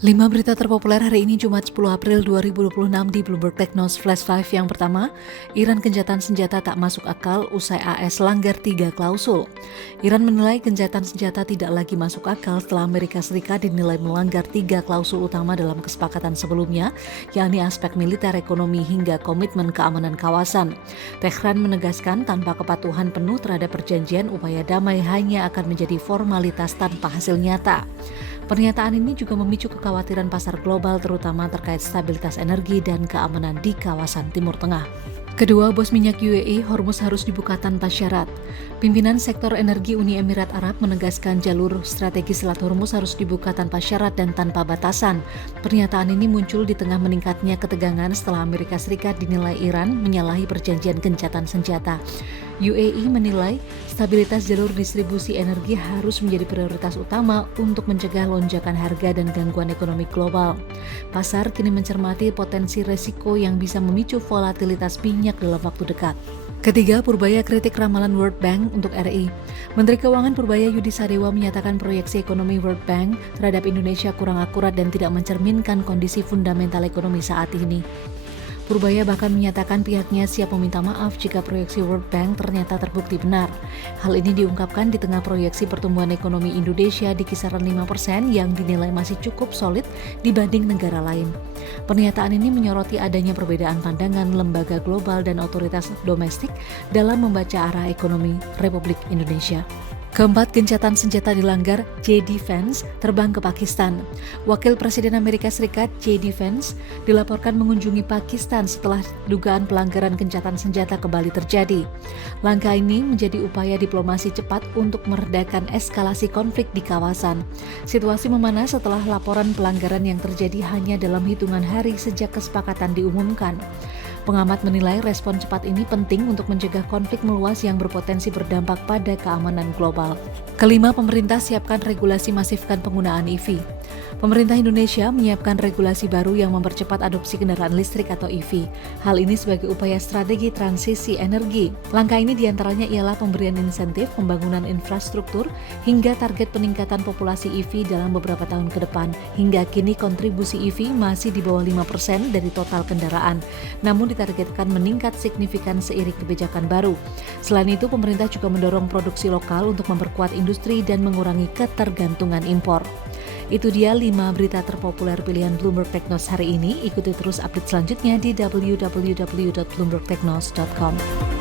5 berita terpopuler hari ini Jumat 10 April 2026 di Bloomberg Technos Flash 5 yang pertama, Iran gencatan senjata tak masuk akal usai AS langgar 3 klausul. Iran menilai gencatan senjata tidak lagi masuk akal setelah Amerika Serikat dinilai melanggar 3 klausul utama dalam kesepakatan sebelumnya, yakni aspek militer, ekonomi hingga komitmen keamanan kawasan. Tehran menegaskan tanpa kepatuhan penuh terhadap perjanjian, upaya damai hanya akan menjadi formalitas tanpa hasil nyata. Pernyataan ini juga memicu kekhawatiran pasar global terutama terkait stabilitas energi dan keamanan di kawasan Timur Tengah. Kedua bos minyak UAE, Hormuz harus dibuka tanpa syarat. Pimpinan sektor energi Uni Emirat Arab menegaskan jalur strategi Selat Hormuz harus dibuka tanpa syarat dan tanpa batasan. Pernyataan ini muncul di tengah meningkatnya ketegangan setelah Amerika Serikat dinilai Iran menyalahi perjanjian gencatan senjata. UAE menilai stabilitas jalur distribusi energi harus menjadi prioritas utama untuk mencegah lonjakan harga dan gangguan ekonomi global. Pasar kini mencermati potensi resiko yang bisa memicu volatilitas minyak dalam waktu dekat. Ketiga, Purbaya kritik ramalan World Bank untuk RI. Menteri Keuangan Purbaya Yudi Sadewa menyatakan proyeksi ekonomi World Bank terhadap Indonesia kurang akurat dan tidak mencerminkan kondisi fundamental ekonomi saat ini. Purbaya bahkan menyatakan pihaknya siap meminta maaf jika proyeksi World Bank ternyata terbukti benar. Hal ini diungkapkan di tengah proyeksi pertumbuhan ekonomi Indonesia di kisaran 5% yang dinilai masih cukup solid dibanding negara lain. Pernyataan ini menyoroti adanya perbedaan pandangan lembaga global dan otoritas domestik dalam membaca arah ekonomi Republik Indonesia. Keempat, gencatan senjata dilanggar, J.D. Vance terbang ke Pakistan. Wakil Presiden Amerika Serikat J.D. Vance dilaporkan mengunjungi Pakistan setelah dugaan pelanggaran gencatan senjata kembali terjadi. Langkah ini menjadi upaya diplomasi cepat untuk meredakan eskalasi konflik di kawasan. Situasi memanas setelah laporan pelanggaran yang terjadi hanya dalam hitungan hari sejak kesepakatan diumumkan. Pengamat menilai respon cepat ini penting untuk mencegah konflik meluas yang berpotensi berdampak pada keamanan global. Kelima, pemerintah siapkan regulasi masifkan penggunaan EV. Pemerintah Indonesia menyiapkan regulasi baru yang mempercepat adopsi kendaraan listrik atau EV. Hal ini sebagai upaya strategi transisi energi. Langkah ini diantaranya ialah pemberian insentif, pembangunan infrastruktur, hingga target peningkatan populasi EV dalam beberapa tahun ke depan. Hingga kini kontribusi EV masih di bawah 5% dari total kendaraan, namun ditargetkan meningkat signifikan seiring kebijakan baru. Selain itu, pemerintah juga mendorong produksi lokal untuk memperkuat industri dan mengurangi ketergantungan impor. Itu dia 5 berita terpopuler pilihan Bloomberg Technos hari ini. Ikuti terus update selanjutnya di www.bloombergtechnos.com.